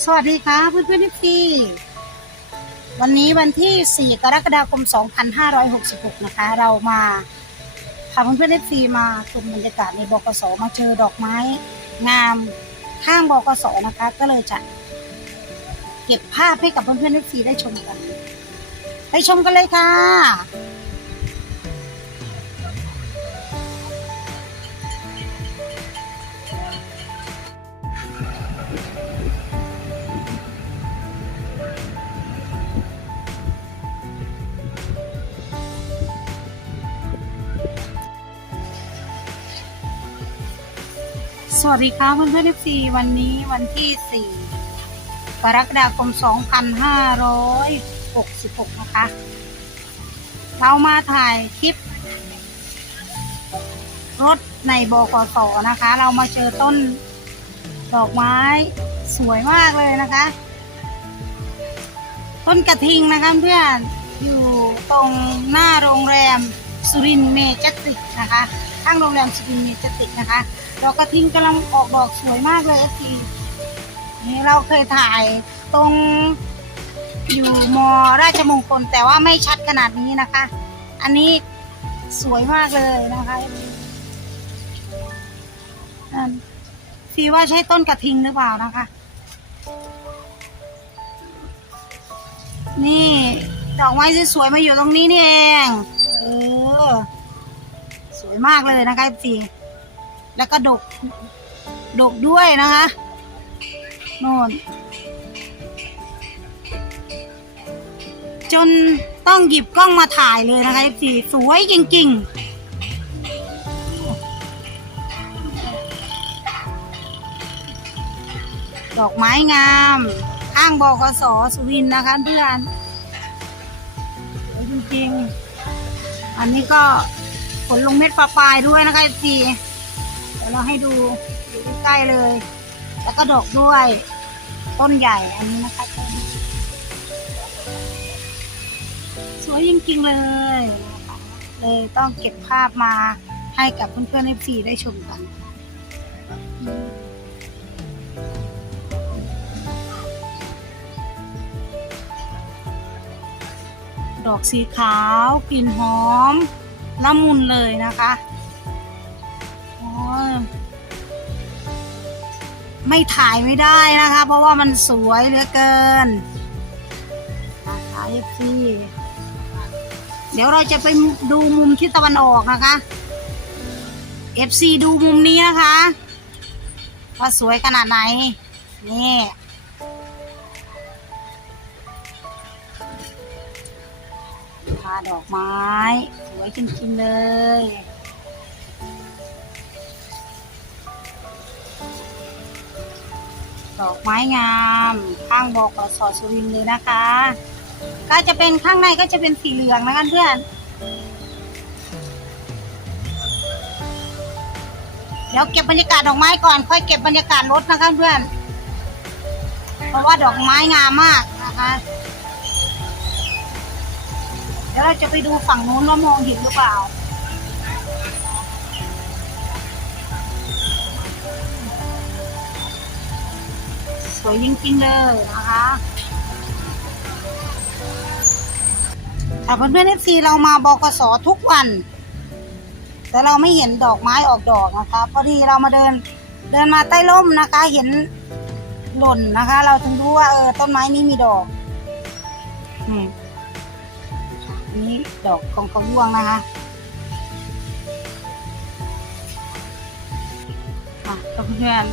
สวัสดีค่ะเพื่อนเพื่อนๆพี่วันนี้วันที่ 4 กรกฎาคม 2566 นะคะ เรามาพาเพื่อนๆพี่มาชมบรรยากาศในบกสมาเจอดอกไม้งามข้างบกสนะคะ ก็เลยจะเก็บภาพให้กับเพื่อนๆพี่ได้ชมกัน ไปชมกันเลยค่ะ สวัสดีค่ะเพื่อนเพื่อนๆซีวันนี้วันที่ 4 กรกฎาคม 2566 นะคะ เรามาถ่ายคลิป รถในบกสนะคะ เรามาเจอต้นดอกไม้สวยมากเลยนะคะ ต้นกระทิงนะคะเพื่อนอยู่ตรงหน้าโรงแรม สุรินเมจติกนะคะ ข้างโรงแรมสุรินเมจติกนะคะดอกกระทิงกำลังออกดอกสวยมากเลยเอฟซีนี่เราเคยถ่ายตรงอยู่มอราชมงคลแต่ว่าไม่ชัดขนาดนี้นะคะ อันนี้สวยมากเลยนะคะนั่นซีว่าใช่ต้นกระทิงหรือเปล่านะคะ นี่ ดอกไม้สวยๆมาอยู่ตรงนี้นี่เอง ออ สวยมากเลยนะคะซีแล้วก็ดก ดกด้วยนะคะโน่นจนต้องหยิบกล้องมาถ่ายเลยนะคะซีสวยจริงๆดอกไม้งามข้างบกสสุวินนะคะเพื่อนจริงๆ อันนี้ก็ผลลงเม็ดปลาปลายด้วยนะคะซีเดี๋ยวเราให้ดูอยู่ใกล้ๆเลย แล้วก็ดอกด้วย ต้นใหญ่อันนี้นะคะต้นสวยจริงๆเลยเลยต้องเก็บภาพมาให้กับเพื่อนๆในฟีได้ชมกัน ดอกสีขาวกลิ่นหอมละมุนเลยนะคะโอ้ยไม่ถ่ายไม่ได้นะคะ เพราะว่ามันสวยเหลือเกินนะคะเอฟซีเดี๋ยวเราจะไปดูมุมที่ตะวันออกนะคะเอฟซีดูมุมนี้นะคะ ว่าสวยขนาดไหน นี่ ดอกไม้ สวยจริงๆเลยดอกไม้งาม ข้างบอกสอสุรินเลยนะคะ ก็จะเป็นข้างในก็จะเป็นสีเหลืองนะคะเพื่อนเดี๋ยวเก็บบรรยากาศดอกไม้ก่อน ค่อยเก็บบรรยากาศรถนะคะเพื่อน เพราะว่าดอกไม้งามมากนะคะ เดี๋ยวเราจะไปดูฝั่งนู้นว่ามองเห็นหรือเปล่า สวยจริงๆเลยนะคะถ้าเพื่อนๆเอฟซีเรามาบกสทุกวัน แต่เราไม่เห็นดอกไม้ออกดอกนะคะพอดีเรามาเดินเดินมาใต้ร่มนะคะ เห็นหล่นนะคะ เราถึงรู้ว่าเออต้นไม้นี้มีดอก อืม นี้ดอกของเขาร่วงนะคะค่ะเพื่อน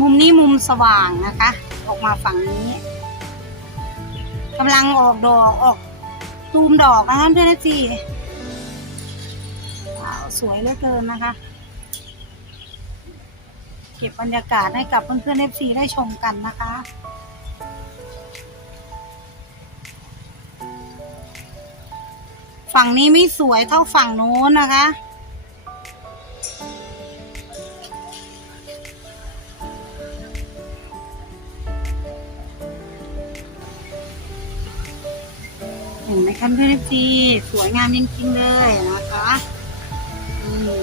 มุมนี้มุมสว่างนะคะ ออกมาฝั่งนี้กำลังออกดอกออกตูมดอกนะคะเพื่อนจีว้าวสวยเหลือเกินนะคะ เก็บบรรยากาศให้กับเพื่อนๆเอฟซีได้ชมกันนะคะ ฝั่งนี้ไม่สวยเท่าฝั่งโน้นนะคะ เห็นไหมคะเพื่อนจีสวยงามจริงๆเลยนะคะอืม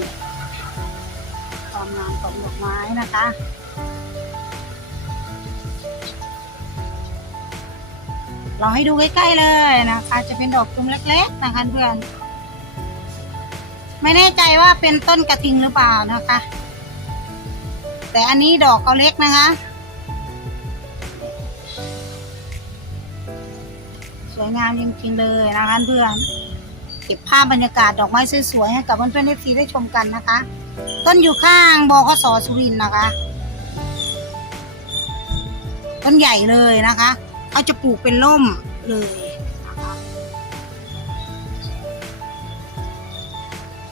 ความงามของดอกไม้นะคะ เราให้ดูใกล้ๆเลยนะคะ จะเป็นดอกตุ่มเล็ก ๆ นะคะเพื่อน ไม่แน่ใจว่าเป็นต้นกระทิงหรือเปล่านะคะ แต่อันนี้ดอกเขาเล็กนะคะ สวยงามจริงๆเลยนะคะเพื่อนเก็บภาพบรรยากาศดอกไม้สวยๆให้กับเพื่อนๆได้ทีได้ชมกันนะคะ ต้นอยู่ข้างบคสสุรินนะคะ ต้นใหญ่เลยนะคะ เขาจะปลูกเป็นร่มเลยนะคะ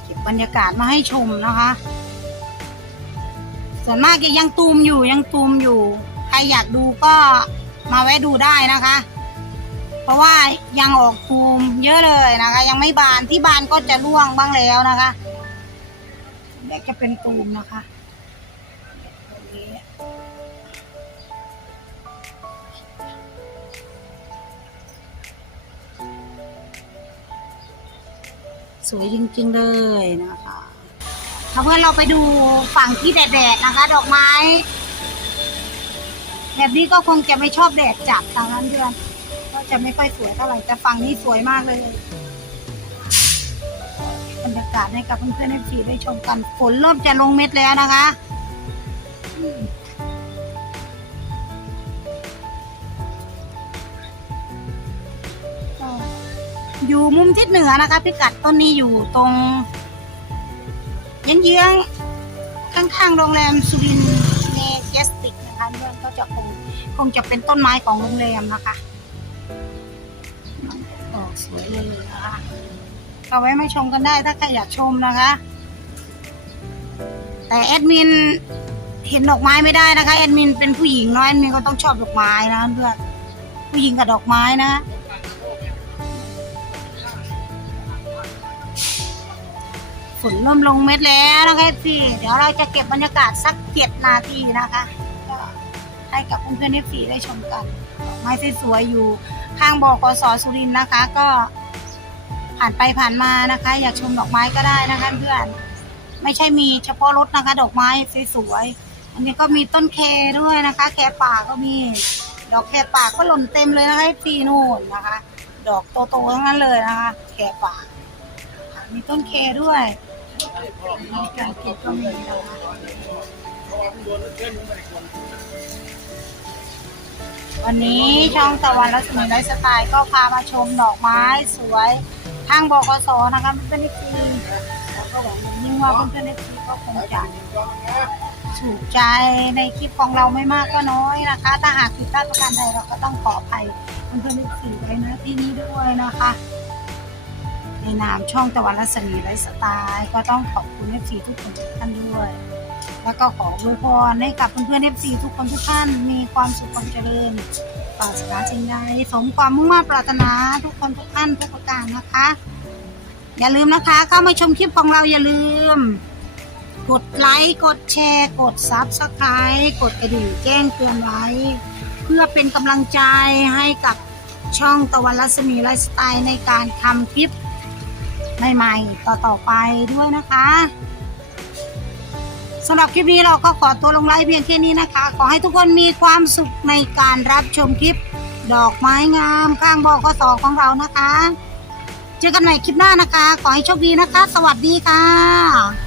เก็บบรรยากาศมาให้ชมนะคะ ส่วนมากยังตูมอยู่ยังตูมอยู่ ใครอยากดูก็มาแวะดูได้นะคะ เพราะว่ายังออกตูมเยอะเลยนะคะ ยังไม่บานที่บานก็จะร่วงบ้างแล้วนะคะเด็กจะเป็นตูมนะคะ วยจริงๆเลยนะคะถ้าเพื่อนเราไปดูฝั่งที่แดดๆนะคะ ดอกไม้ แบบนี้ก็คงจะไม่ชอบแดดจัดทางนั้นเดือน ก็จะไม่ค่อยสวยเท่าไหร่แต่ฝั่งนี้สวยมากเลยบรรยากาศให้กับเพื่อนๆเอฟซีได้ชมกันฝนเริ่มจะลงเม็ดแล้วนะคะ อยู่มุมทิศเหนือนะคะพิกัดต้นนี้อยู่ตรงเยื้องๆข้างๆโรงแรมสุรินทร์เมเจสติกนะคะเพื่อนก็จะคงคงจะเป็นต้นไม้ของโรงแรมนะคะออกสวยเลยนะคะก็ไว้มาชมกันได้ถ้าใครอยากชมนะคะ แต่แอดมินเห็นดอกไม้ไม่ได้นะคะแอดมินเป็นผู้หญิงเนาะแอดมินก็ต้องชอบดอกไม้นะเพื่อนผู้หญิงกับดอกไม้นะ ฝนเริ่มลงเม็ดแล้วนะคะพี่เดี๋ยวเราจะเก็บบรรยากาศสักเจ็ดนาทีนะคะ ก็ให้กับเพื่อนๆเอฟซีได้ชมกันไม้สวยๆอยู่ข้างบกสสุรินนะคะ ก็ผ่านไปผ่านมานะคะ อยากชมดอกไม้ก็ได้นะคะเพื่อนไม่ใช่มีเฉพาะรถนะคะ ดอกไม้สวยๆอันนี้ก็มีต้นแคด้วยนะคะ แคป่าก็มี ดอกแคป่าก็หล่นเต็มเลยนะคะที่นู่นนะคะ ดอกโตๆทั้งนั้นเลยนะคะ แคป่ามีต้นแคด้วย การก็บก็มีวันนี้ช่องตะวันรัศมีไลฟ์สไตล์ก็พามาชมดอกไม้สวยทางบกสนะคะเพื่อนๆทีแล้วก็หวังอย่างยิ่งว่าเพื่อนๆทีก็คงจะถูกใจในคลิปของเราไม่มากก็น้อยนะคะ ถ้าหากผิดพลาดประการใดเราก็ต้องขออภัยเพื่อนๆทีไว้นะที่นี้ด้วยนะคะ ในนามช่องตะวันรัศมีไลฟ์สไตล์ก็ต้องขอบคุณเอฟซีทุกคนทุกท่านด้วย แล้วก็ขออวยพรให้กับเพื่อนๆเอฟซีทุกคนทุกท่านมีความสุขความเจริญปราศจากสิ่งใดสมความมุ่งมั่นปรารถนาทุกคนทุกท่านทุกประการนะคะ อย่าลืมนะคะเข้ามาชมคลิปของเราอย่าลืม กดไลค์กดแชร์ กดซับสไครต์กดกระดิ่งแจ้งเตือนไว้ เพื่อเป็นกำลังใจให้กับช่องตะวันรัศมีไลฟ์สไตล์ในการทำคลิป ใหม่ๆต่อๆไปด้วยนะคะสำหรับคลิปนี้เราก็ขอตัวลงไลฟ์เพียงแค่นี้นะคะ ขอให้ทุกคนมีความสุขในการรับชมคลิป ดอกไม้งามข้างบอกสอของเรานะคะ เจอกันใหม่คลิปหน้านะคะ ขอให้โชคดีนะคะ สวัสดีค่ะ